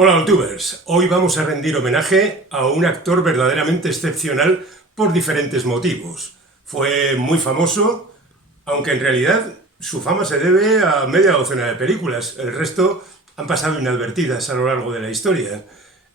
Hola, YouTubers. Hoy vamos a rendir homenaje a un actor verdaderamente excepcional por diferentes motivos. Fue muy famoso, aunque en realidad su fama se debe a media docena de películas. El resto han pasado inadvertidas a lo largo de la historia.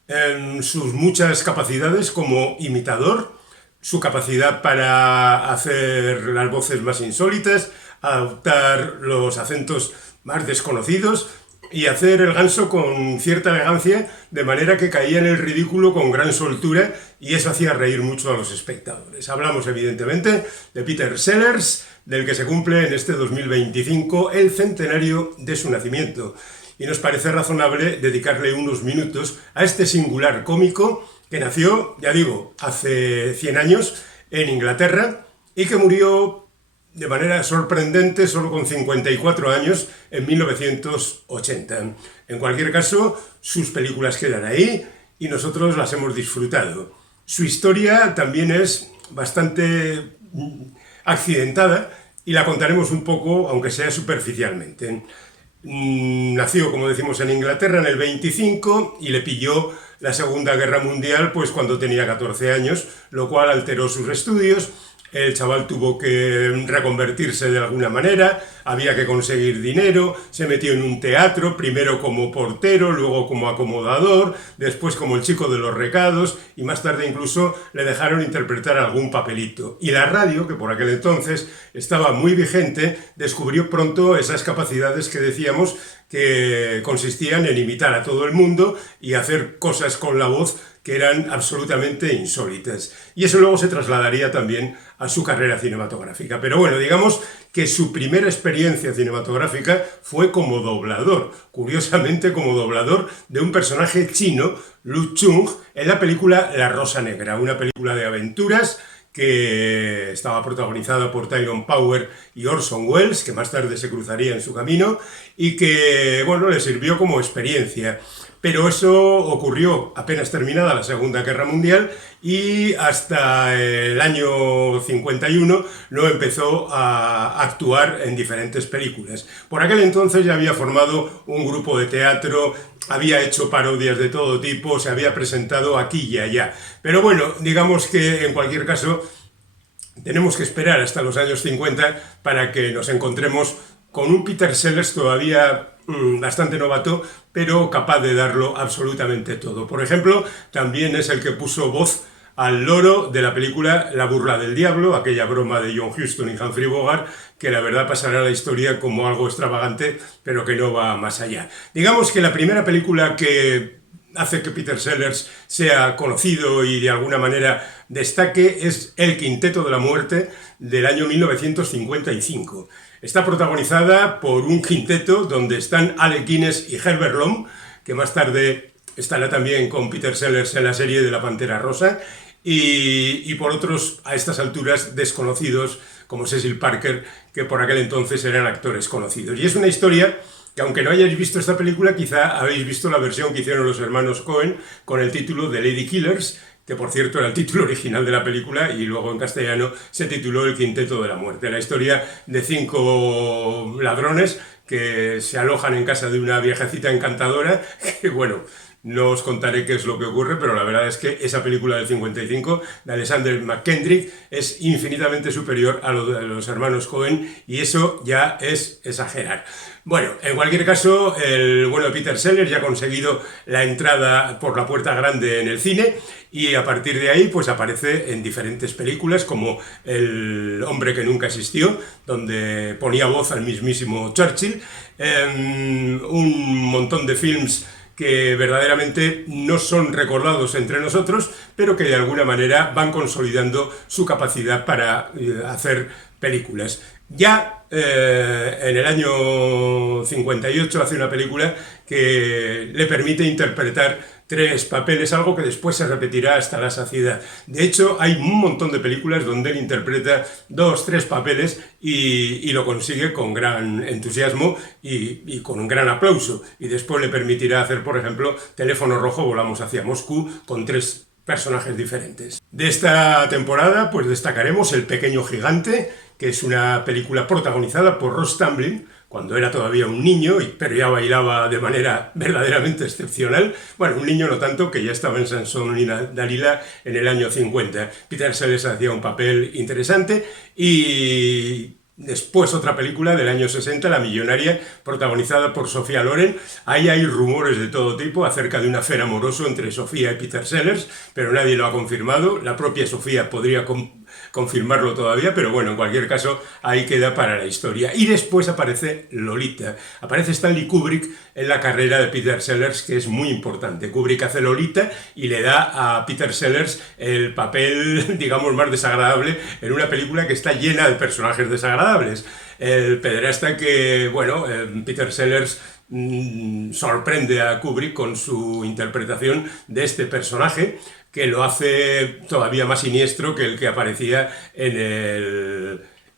En sus muchas capacidades como imitador, su capacidad para hacer las voces más insólitas, adoptar los acentos más desconocidos y hacer el ganso con cierta elegancia, de manera que caía en el ridículo con gran soltura, y eso hacía reír mucho a los espectadores. Hablamos evidentemente de Peter Sellers, del que se cumple en este 2025 el centenario de su nacimiento, y nos parece razonable dedicarle unos minutos a este singular cómico que nació, ya digo, hace 100 años en Inglaterra y que murió de manera sorprendente solo con 54 años en 1980. En cualquier caso, sus películas quedan ahí y nosotros las hemos disfrutado. Su historia también es bastante accidentada y la contaremos un poco, aunque sea superficialmente. Nació, como decimos, en Inglaterra en el 25 y le pilló la Segunda Guerra Mundial pues cuando tenía 14 años, lo cual alteró sus estudios. El chaval tuvo que reconvertirse de alguna manera, había que conseguir dinero, se metió en un teatro, primero como portero, luego como acomodador, después como el chico de los recados y más tarde incluso le dejaron interpretar algún papelito. Y la radio, que por aquel entonces estaba muy vigente, descubrió pronto esas capacidades que decíamos que consistían en imitar a todo el mundo y hacer cosas con la voz que eran absolutamente insólitas. Y eso luego se trasladaría también a su carrera cinematográfica. Pero bueno, digamos que su primera experiencia cinematográfica fue como doblador, curiosamente como doblador de un personaje chino, Lu Chung, en la película La Rosa Negra, una película de aventuras que estaba protagonizada por Tyrone Power y Orson Welles, que más tarde se cruzaría en su camino, y que, bueno, le sirvió como experiencia. Pero eso ocurrió apenas terminada la Segunda Guerra Mundial y hasta el año 51 no empezó a actuar en diferentes películas. Por aquel entonces ya había formado un grupo de teatro, había hecho parodias de todo tipo, se había presentado aquí y allá. Pero bueno, digamos que en cualquier caso tenemos que esperar hasta los años 50 para que nos encontremos con un Peter Sellers todavía bastante novato, pero capaz de darlo absolutamente todo. Por ejemplo, también es el que puso voz al loro de la película La burla del diablo, aquella broma de John Huston y Humphrey Bogart, que la verdad pasará a la historia como algo extravagante, pero que no va más allá. Digamos que la primera película que hace que Peter Sellers sea conocido y de alguna manera destaque es El Quinteto de la Muerte del año 1955. Está protagonizada por un quinteto donde están Alec Guinness y Herbert Lom, que más tarde estará también con Peter Sellers en la serie de La Pantera Rosa, y por otros a estas alturas desconocidos como Cecil Parker, que por aquel entonces eran actores conocidos. Y es una historia que, aunque no hayáis visto esta película, quizá habéis visto la versión que hicieron los hermanos Coen con el título de Lady Killers, que por cierto era el título original de la película y luego en castellano se tituló El Quinteto de la Muerte. La historia de 5 ladrones que se alojan en casa de una viejecita encantadora, que bueno, no os contaré qué es lo que ocurre, pero la verdad es que esa película del 55 de Alexander McKendrick es infinitamente superior a lo de los hermanos Coen y eso ya es exagerar. Bueno, en cualquier caso, el bueno de Peter Sellers ya ha conseguido la entrada por la puerta grande en el cine y a partir de ahí pues aparece en diferentes películas como El hombre que nunca existió, donde ponía voz al mismísimo Churchill, un montón de films que verdaderamente no son recordados entre nosotros, pero que de alguna manera van consolidando su capacidad para hacer películas. Ya en el año 58 hace una película que le permite interpretar 3 papeles, algo que después se repetirá hasta la saciedad. De hecho, hay un montón de películas donde él interpreta 2, 3 papeles y lo consigue con gran entusiasmo y con un gran aplauso. Y después le permitirá hacer, por ejemplo, Teléfono Rojo, Volamos hacia Moscú, con 3 personajes diferentes. De esta temporada, pues destacaremos El pequeño gigante, que es una película protagonizada por Ross Tamblyn, cuando era todavía un niño, pero ya bailaba de manera verdaderamente excepcional. Bueno, un niño no tanto, que ya estaba en Sansón y Dalila en el año 50. Peter Sellers hacía un papel interesante y después otra película del año 60, La millonaria, protagonizada por Sofía Loren. Ahí hay rumores de todo tipo acerca de un affair amoroso entre Sofía y Peter Sellers, pero nadie lo ha confirmado. La propia Sofía podría confirmarlo todavía, pero bueno, en cualquier caso, ahí queda para la historia. Y después aparece Lolita. Aparece Stanley Kubrick en la carrera de Peter Sellers, que es muy importante. Kubrick hace Lolita y le da a Peter Sellers el papel, digamos, más desagradable en una película que está llena de personajes desagradables. El pederasta que, bueno, Peter Sellers sorprende a Kubrick con su interpretación de este personaje, que lo hace todavía más siniestro que el que aparecía en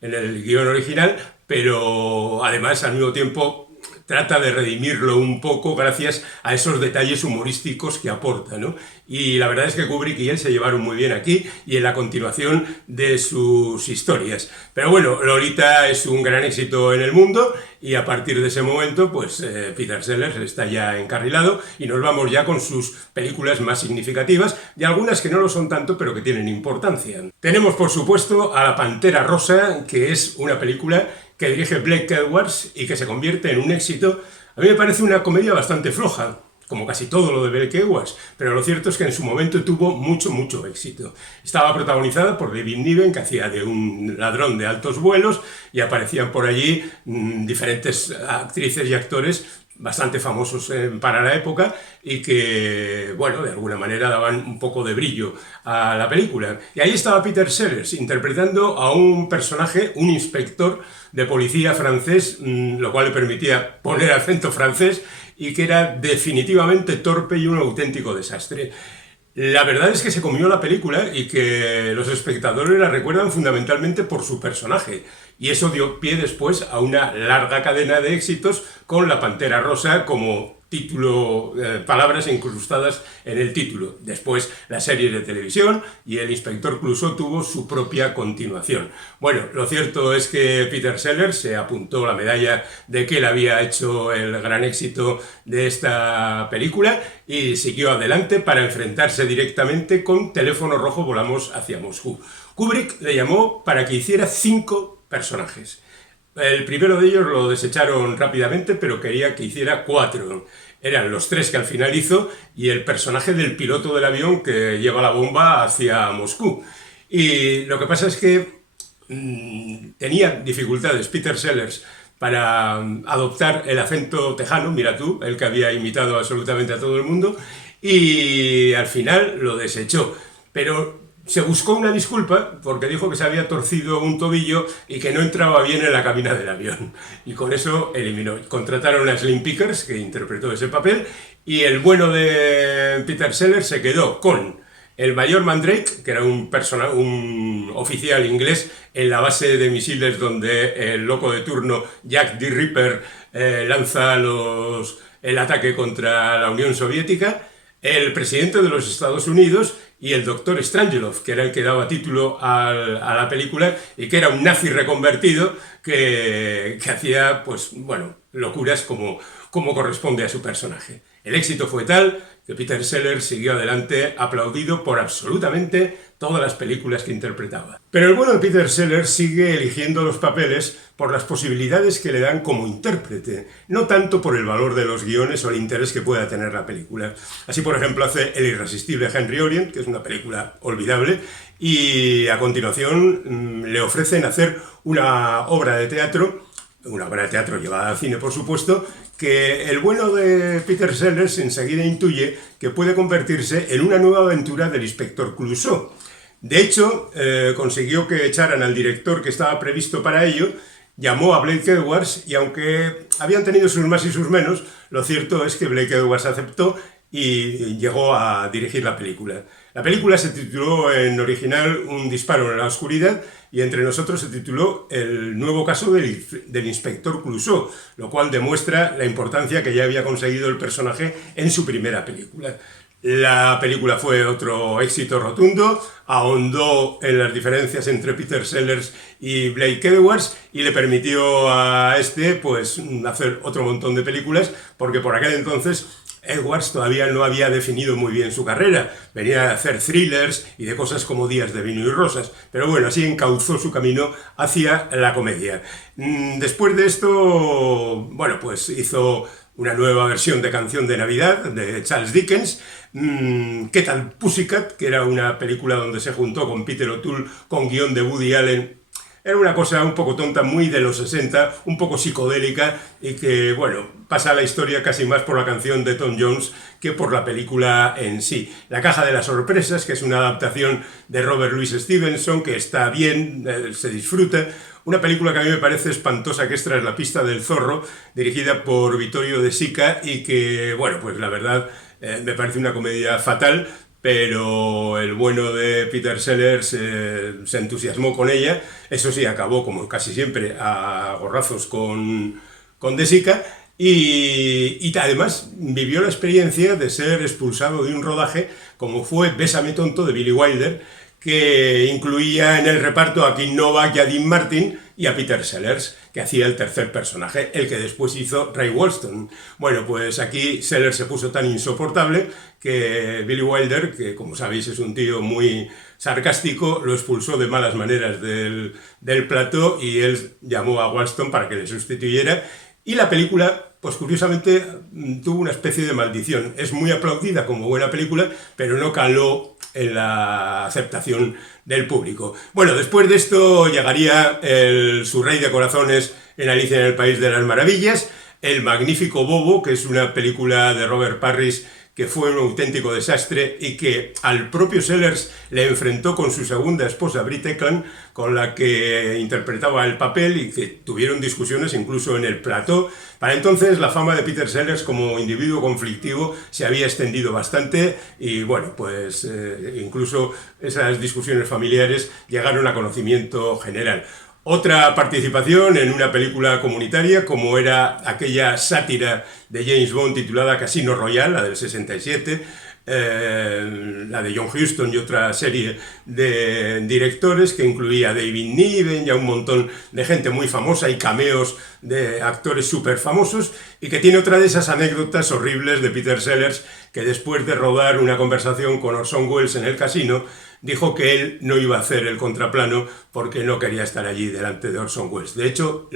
el guión original, pero además al mismo tiempo trata de redimirlo un poco gracias a esos detalles humorísticos que aporta, ¿no? Y la verdad es que Kubrick y él se llevaron muy bien aquí y en la continuación de sus historias. Pero bueno, Lolita es un gran éxito en el mundo y a partir de ese momento, pues Peter Sellers está ya encarrilado y nos vamos ya con sus películas más significativas y algunas que no lo son tanto, pero que tienen importancia. Tenemos, por supuesto, a La Pantera Rosa, que es una película que dirige Blake Edwards y que se convierte en un éxito. A mí me parece una comedia bastante floja, como casi todo lo de Blake Edwards, pero lo cierto es que en su momento tuvo mucho éxito. Estaba protagonizada por David Niven, que hacía de un ladrón de altos vuelos, y aparecían por allí diferentes actrices y actores bastante famosos para la época y que, bueno, de alguna manera daban un poco de brillo a la película. Y ahí estaba Peter Sellers interpretando a un personaje, un inspector de policía francés, lo cual le permitía poner acento francés y que era definitivamente torpe y un auténtico desastre. La verdad es que se comió la película y que los espectadores la recuerdan fundamentalmente por su personaje. Y eso dio pie después a una larga cadena de éxitos con La Pantera Rosa como título, palabras incrustadas en el título. Después la serie de televisión y El Inspector Clouseau tuvo su propia continuación. Bueno, lo cierto es que Peter Sellers se apuntó la medalla de que él había hecho el gran éxito de esta película y siguió adelante para enfrentarse directamente con Teléfono Rojo, volamos hacia Moscú. Kubrick le llamó para que hiciera 5 personajes. El primero de ellos lo desecharon rápidamente, pero quería que hiciera 4. Eran los 3 que al final hizo y el personaje del piloto del avión que lleva la bomba hacia Moscú. Y lo que pasa es que tenía dificultades Peter Sellers para adoptar el acento tejano, mira tú, el que había imitado absolutamente a todo el mundo, y al final lo desechó. Pero se buscó una disculpa porque dijo que se había torcido un tobillo y que no entraba bien en la cabina del avión. Y con eso eliminó. Contrataron a Slim Pickers, que interpretó ese papel, y el bueno de Peter Sellers se quedó con el mayor Mandrake, que era un oficial inglés en la base de misiles donde el loco de turno Jack the Ripper lanza el ataque contra la Unión Soviética, el presidente de los Estados Unidos y el doctor Strangelove, que era el que daba título a la película y que era un nazi reconvertido que hacía, pues, bueno, locuras como corresponde a su personaje. El éxito fue tal que Peter Sellers siguió adelante aplaudido por absolutamente todas las películas que interpretaba. Pero el bueno de Peter Sellers sigue eligiendo los papeles por las posibilidades que le dan como intérprete, no tanto por el valor de los guiones o el interés que pueda tener la película. Así, por ejemplo, hace El irresistible Henry Orient, que es una película olvidable, y a continuación le ofrecen hacer una obra de teatro llevada al cine, por supuesto, que el bueno de Peter Sellers enseguida intuye que puede convertirse en una nueva aventura del Inspector Clouseau. De hecho, consiguió que echaran al director que estaba previsto para ello, llamó a Blake Edwards y aunque habían tenido sus más y sus menos, lo cierto es que Blake Edwards aceptó y llegó a dirigir la película. La película se tituló en original Un disparo en la oscuridad y entre nosotros se tituló El nuevo caso del Inspector Clouseau, lo cual demuestra la importancia que ya había conseguido el personaje en su primera película. La película fue otro éxito rotundo, ahondó en las diferencias entre Peter Sellers y Blake Edwards y le permitió a este pues hacer otro montón de películas, porque por aquel entonces Edwards todavía no había definido muy bien su carrera, venía a hacer thrillers y de cosas como Días de vino y rosas, pero bueno, así encauzó su camino hacia la comedia. Después de esto, bueno, pues hizo una nueva versión de Canción de Navidad de Charles Dickens, ¿Qué tal Pussycat?, que era una película donde se juntó con Peter O'Toole con guión de Woody Allen. Era una cosa un poco tonta, muy de los 60, un poco psicodélica y que, bueno, pasa a la historia casi más por la canción de Tom Jones que por la película en sí. La caja de las sorpresas, que es una adaptación de Robert Louis Stevenson, que está bien, se disfruta. Una película que a mí me parece espantosa, que es Tras la pista del zorro, dirigida por Vittorio De Sica y que, bueno, pues la verdad me parece una comedia fatal, pero el bueno de Peter Sellers se entusiasmó con ella. Eso sí, acabó, como casi siempre, a gorrazos con De Sica y además vivió la experiencia de ser expulsado de un rodaje como fue Bésame tonto de Billy Wilder, que incluía en el reparto a Kim Novak y a Dean Martin y a Peter Sellers, que hacía el tercer personaje, el que después hizo Ray Walston. Bueno, pues aquí Sellers se puso tan insoportable que Billy Wilder, que como sabéis es un tío muy sarcástico, lo expulsó de malas maneras del plató y él llamó a Walston para que le sustituyera. Y la película, pues curiosamente, tuvo una especie de maldición. Es muy aplaudida como buena película, pero no caló en la aceptación del público. Bueno, después de esto llegaría Su rey de corazones en Alicia en el País de las Maravillas, El magnífico Bobo, que es una película de Robert Parris que fue un auténtico desastre y que al propio Sellers le enfrentó con su segunda esposa, Britt Ekland, con la que interpretaba el papel y que tuvieron discusiones incluso en el plató. Para entonces la fama de Peter Sellers como individuo conflictivo se había extendido bastante y bueno, pues incluso esas discusiones familiares llegaron a conocimiento general. Otra participación en una película comunitaria, como era aquella sátira de James Bond titulada Casino Royale, la del 67, la de John Huston y otra serie de directores que incluía a David Niven y a un montón de gente muy famosa y cameos de actores súper famosos, y que tiene otra de esas anécdotas horribles de Peter Sellers, que después de rodar una conversación con Orson Welles en el casino, dijo que él no iba a hacer el contraplano porque no quería estar allí delante de Orson Welles. De hecho,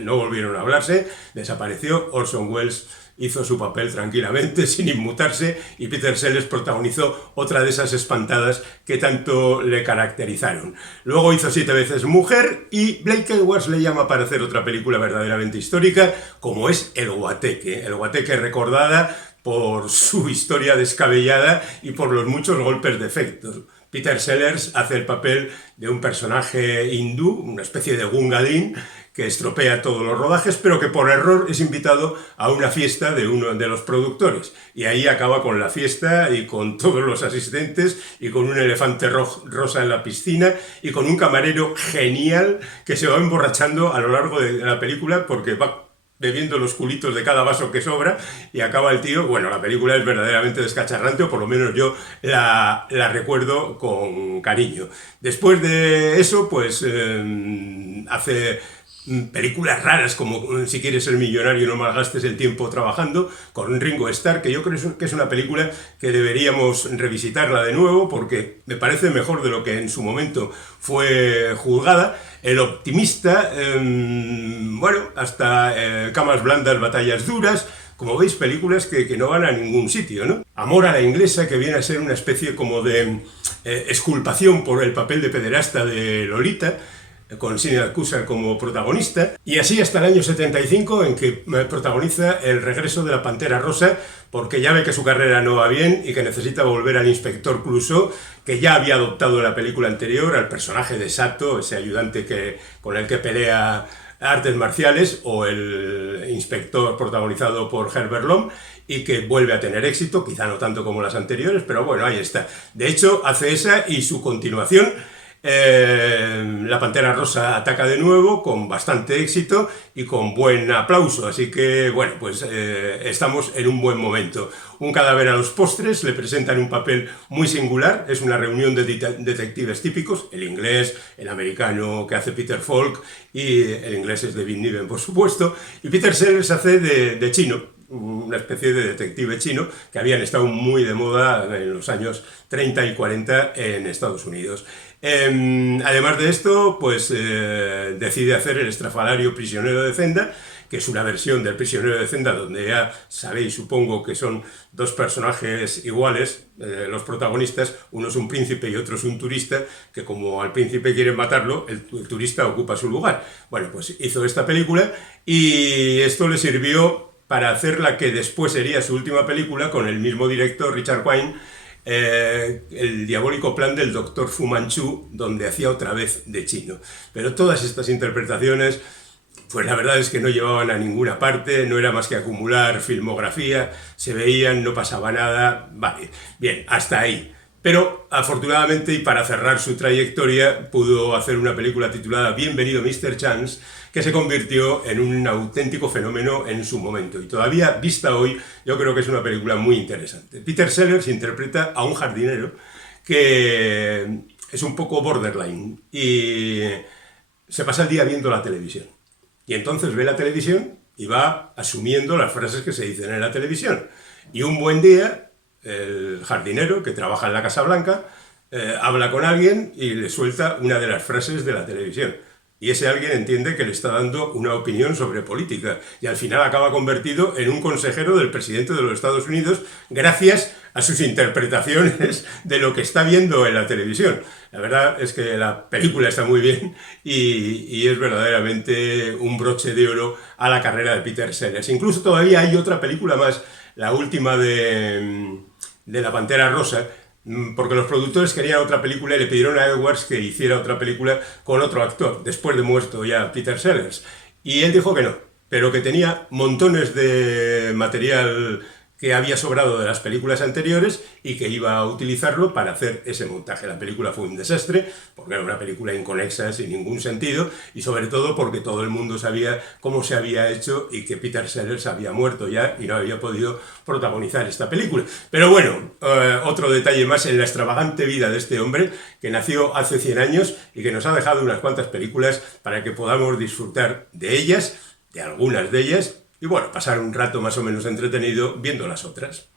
no volvieron a hablarse, desapareció, Orson Welles hizo su papel tranquilamente, sin inmutarse, y Peter Sellers protagonizó otra de esas espantadas que tanto le caracterizaron. Luego hizo 7 veces Mujer, y Blake Edwards le llama para hacer otra película verdaderamente histórica, como es El Guateque. El Guateque recordada por su historia descabellada y por los muchos golpes de efecto. Peter Sellers hace el papel de un personaje hindú, una especie de Gunga Din, que estropea todos los rodajes, pero que por error es invitado a una fiesta de uno de los productores. Y ahí acaba con la fiesta y con todos los asistentes y con un elefante rosa en la piscina y con un camarero genial que se va emborrachando a lo largo de la película porque va bebiendo los culitos de cada vaso que sobra y acaba el tío. Bueno, la película es verdaderamente descacharrante, o por lo menos yo la recuerdo con cariño. Después de eso, pues hace películas raras como Si quieres ser millonario no malgastes el tiempo trabajando, con Ringo Starr, que yo creo que es una película que deberíamos revisitarla de nuevo porque me parece mejor de lo que en su momento fue juzgada. El optimista, bueno, hasta Camas blandas, batallas duras. Como veis, películas que no van a ningún sitio, ¿no? Amor a la inglesa, que viene a ser una especie como de exculpación por el papel de pederasta de Lolita, con Sidney Cusack como protagonista, y así hasta el año 75, en que protagoniza El regreso de la Pantera Rosa, porque ya ve que su carrera no va bien y que necesita volver al inspector Clouseau, que ya había adoptado en la película anterior al personaje de Sato, ese ayudante con el que pelea artes marciales, o el inspector protagonizado por Herbert Lom, y que vuelve a tener éxito, quizá no tanto como las anteriores, pero bueno, ahí está. De hecho, hace esa y su continuación, La Pantera Rosa ataca de nuevo con bastante éxito y con buen aplauso, así que bueno, pues estamos en un buen momento. Un cadáver a los postres, le presentan un papel muy singular, es una reunión de detectives típicos, el inglés, el americano que hace Peter Falk y el inglés es David Niven, por supuesto, y Peter Sellers hace de chino, una especie de detective chino que habían estado muy de moda en los años 30 y 40 en Estados Unidos. Además de esto, pues decide hacer el estrafalario Prisionero de Zenda, que es una versión del Prisionero de Zenda donde ya sabéis, supongo, que son dos personajes iguales, los protagonistas, uno es un príncipe y otro es un turista, que como al príncipe quieren matarlo, el turista ocupa su lugar. Bueno, pues hizo esta película y esto le sirvió para hacer la que después sería su última película con el mismo director, Richard Quine, el diabólico plan del Dr. Fu Manchu, donde hacía otra vez de chino. Pero todas estas interpretaciones, pues la verdad es que no llevaban a ninguna parte, no era más que acumular filmografía, se veían, no pasaba nada, vale, bien, hasta ahí. Pero afortunadamente, y para cerrar su trayectoria, pudo hacer una película titulada Bienvenido Mr. Chance, que se convirtió en un auténtico fenómeno en su momento. Y todavía, vista hoy, yo creo que es una película muy interesante. Peter Sellers interpreta a un jardinero que es un poco borderline y se pasa el día viendo la televisión. Y entonces ve la televisión y va asumiendo las frases que se dicen en la televisión. Y un buen día, el jardinero que trabaja en la Casa Blanca habla con alguien y le suelta una de las frases de la televisión. Y ese alguien entiende que le está dando una opinión sobre política y al final acaba convertido en un consejero del presidente de los Estados Unidos gracias a sus interpretaciones de lo que está viendo en la televisión. La verdad es que la película está muy bien y es verdaderamente un broche de oro a la carrera de Peter Sellers. Incluso todavía hay otra película más, la última de La Pantera Rosa, porque los productores querían otra película y le pidieron a Edwards que hiciera otra película con otro actor, después de muerto ya Peter Sellers. Y él dijo que no, pero que tenía montones de material que había sobrado de las películas anteriores y que iba a utilizarlo para hacer ese montaje. La película fue un desastre, porque era una película inconexa, sin ningún sentido, y sobre todo porque todo el mundo sabía cómo se había hecho y que Peter Sellers había muerto ya y no había podido protagonizar esta película. Pero bueno, otro detalle más en la extravagante vida de este hombre, que nació hace 100 años y que nos ha dejado unas cuantas películas para que podamos disfrutar de ellas, de algunas de ellas, y bueno, pasar un rato más o menos entretenido viendo las otras.